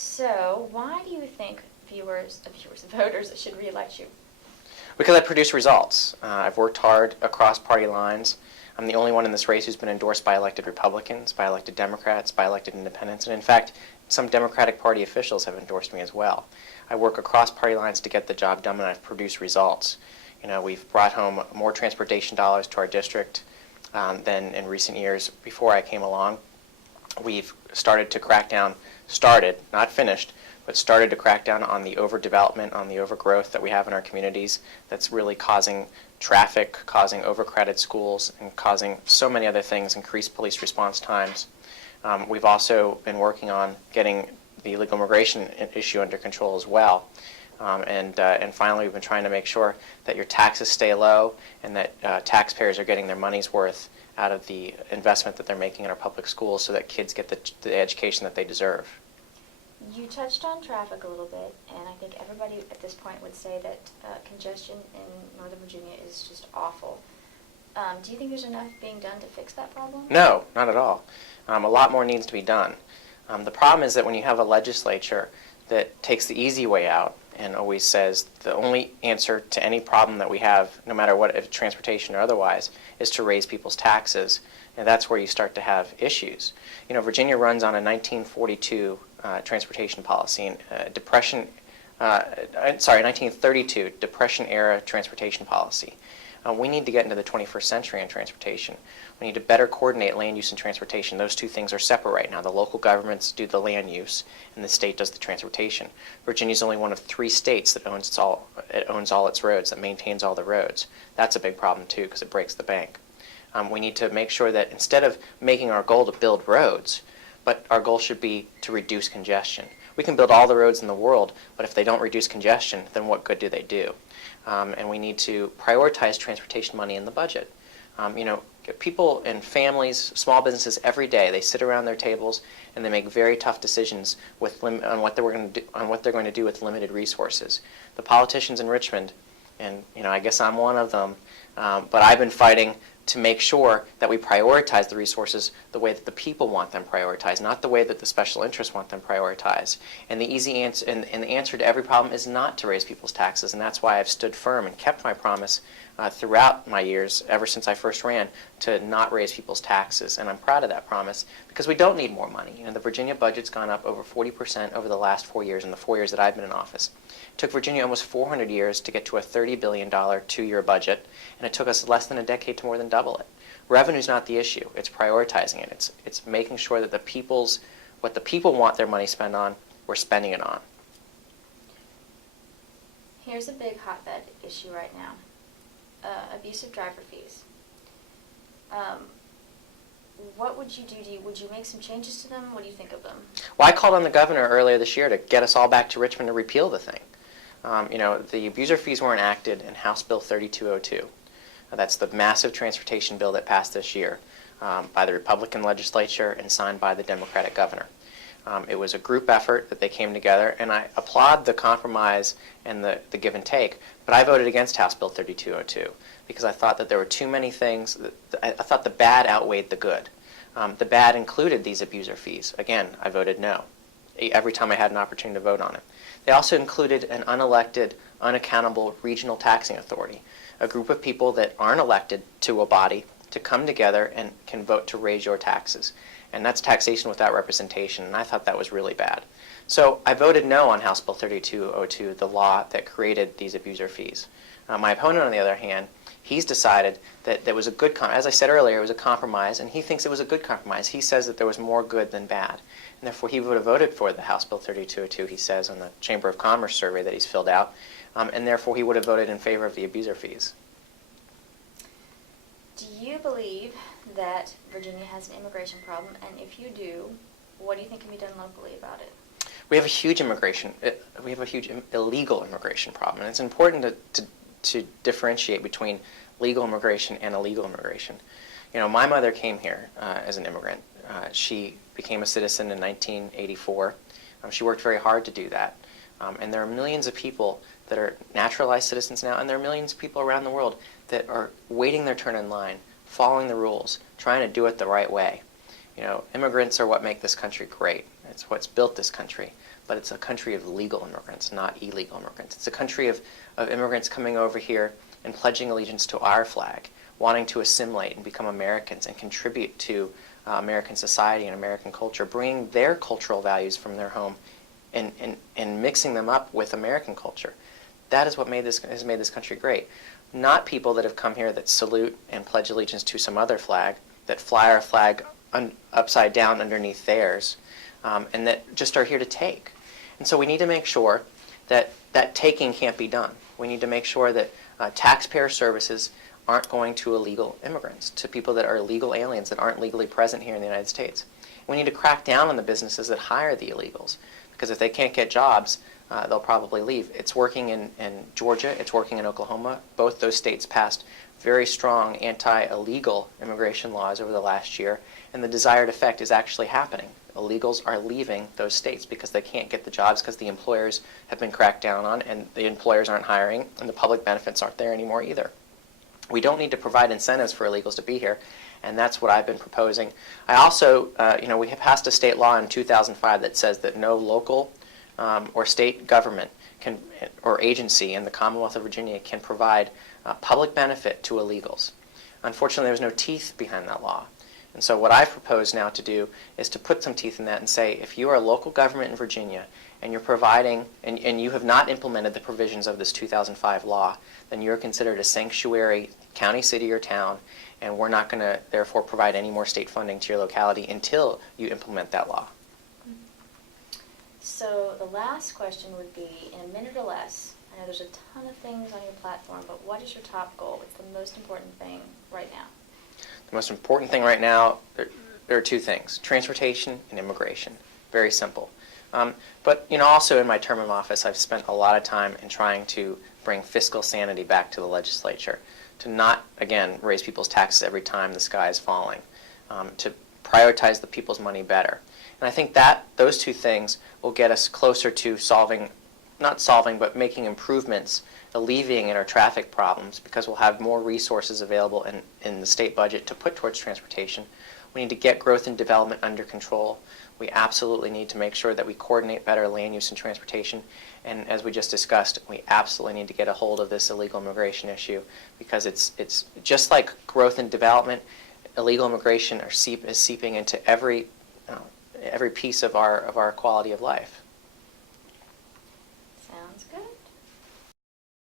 So, why do you think voters should re-elect you? Because I produce results. I've worked hard across party lines. I'm the only one in this race who's been endorsed by elected Republicans, by elected Democrats, by elected independents, and in fact, some Democratic Party officials have endorsed me as well. I work across party lines to get the job done, and I've produced results. We've brought home more transportation dollars to our district than in recent years before I came along. We've started to crack down, not finished, but started to crack down on the overdevelopment, on the overgrowth that we have in our communities that's really causing traffic, causing overcrowded schools, and causing so many other things, increased police response times. We've also been working on getting the illegal immigration issue under control as well. And finally, we've been trying to make sure that your taxes stay low and that taxpayers are getting their money's worth out of the investment that they're making in our public schools so that kids get the education that they deserve. You touched on traffic a little bit, and I think everybody at this point would say that congestion in Northern Virginia is just awful. Do you think there's enough being done to fix that problem? No, not at all. A lot more needs to be done. The problem is that when you have a legislature that takes the easy way out and always says the only answer to any problem that we have, no matter what, if transportation or otherwise, is to raise people's taxes, and that's where you start to have issues. Virginia runs on a 1942 transportation policy, and 1932 Depression-era transportation policy. We need to get into the 21st century in transportation. We need to better coordinate land use and transportation. Those two things are separate right now. The local governments do the land use, and the state does the transportation. Virginia is only one of 3 states that owns all its roads, that maintains all the roads. That's a big problem too, because it breaks the bank. We need to make sure that instead of making our goal to build roads, but our goal should be to reduce congestion. We can build all the roads in the world, but if they don't reduce congestion, then what good do they do? And we need to prioritize transportation money in the budget. People and families, small businesses every day, they sit around their tables and they make very tough decisions on what they're going to do with limited resources. The politicians in Richmond, and I guess I'm one of them, but I've been fighting to make sure that we prioritize the resources the way that the people want them prioritized, not the way that the special interests want them prioritized. And the easy answer, and the answer to every problem is not to raise people's taxes, and that's why I've stood firm and kept my promise throughout my years, ever since I first ran, to not raise people's taxes. And I'm proud of that promise because we don't need more money. The Virginia budget's gone up over 40% over the last 4 years, in the 4 years that I've been in office. It took Virginia almost 400 years to get to a $30 billion 2-year budget, and it took us less than a decade to more than double it. Revenue's not the issue. It's prioritizing it. It's making sure that what the people want their money spent on, we're spending it on. Here's a big hotbed issue right now. Abusive driver fees. What would you do? Would you make some changes to them? What do you think of them? Well, I called on the governor earlier this year to get us all back to Richmond to repeal the thing. The abuser fees were enacted in House Bill 3202. That's the massive transportation bill that passed this year by the Republican legislature and signed by the Democratic governor. It was a group effort that they came together, and I applaud the compromise and the give and take, but I voted against House Bill 3202 because I thought that there were too many things. I thought the bad outweighed the good. The bad included these abuser fees. Again, I voted no every time I had an opportunity to vote on it. They also included an unelected, unaccountable regional taxing authority, a group of people that aren't elected to a body to come together and can vote to raise your taxes. And that's taxation without representation, and I thought that was really bad. So I voted no on House Bill 3202, the law that created these abuser fees. My opponent, on the other hand, he's decided that there was a good, as I said earlier, it was a compromise, and he thinks it was a good compromise. He says that there was more good than bad, and therefore he would have voted for the House Bill 3202, he says, on the Chamber of Commerce survey that he's filled out, and therefore he would have voted in favor of the abuser fees. Do you believe that Virginia has an immigration problem, and if you do, what do you think can be done locally about it? We have a huge illegal immigration problem, and it's important to differentiate between legal immigration and illegal immigration. My mother came here as an immigrant. She became a citizen in 1984. She worked very hard to do that. And there are millions of people that are naturalized citizens now, and there are millions of people around the world that are waiting their turn in line, following the rules, trying to do it the right way. Immigrants are what make this country great. It's what's built this country. But it's a country of legal immigrants, not illegal immigrants. It's a country of immigrants coming over here and pledging allegiance to our flag, wanting to assimilate and become Americans and contribute to American society and American culture, bringing their cultural values from their home and mixing them up with American culture. That is what has made this country great. Not people that have come here that salute and pledge allegiance to some other flag, that fly our flag upside down underneath theirs, and that just are here to take. And so we need to make sure that that taking can't be done. We need to make sure that taxpayer services aren't going to illegal immigrants, to people that are legal aliens that aren't legally present here in the United States. We need to crack down on the businesses that hire the illegals, because if they can't get jobs, they'll probably leave. It's working in Georgia, it's working in Oklahoma. Both those states passed very strong anti-illegal immigration laws over the last year, and the desired effect is actually happening. Illegals are leaving those states because they can't get the jobs because the employers have been cracked down on, and the employers aren't hiring, and the public benefits aren't there anymore either. We don't need to provide incentives for illegals to be here, and that's what I've been proposing. I also, we have passed a state law in 2005 that says that no local or state government or agency in the Commonwealth of Virginia can provide public benefit to illegals. Unfortunately, there's no teeth behind that law. And so what I propose now to do is to put some teeth in that and say, if you are a local government in Virginia and you're providing, and you have not implemented the provisions of this 2005 law, then you're considered a sanctuary county, city, or town, and we're not going to therefore provide any more state funding to your locality until you implement that law. So the last question would be, in a minute or less, I know there's a ton of things on your platform, but what is your top goal? What's the most important thing right now? The most important thing right now, there are two things: transportation and immigration. Very simple. But also in my term of office, I've spent a lot of time in trying to bring fiscal sanity back to the legislature, to not, again, raise people's taxes every time the sky is falling, to prioritize the people's money better. And I think that those two things will get us closer to but making improvements, alleviating our traffic problems, because we'll have more resources available in the state budget to put towards transportation. We need to get growth and development under control. We absolutely need to make sure that we coordinate better land use and transportation. And as we just discussed, we absolutely need to get a hold of this illegal immigration issue, because it's just like growth and development. Illegal immigration is seeping into every piece of our quality of life.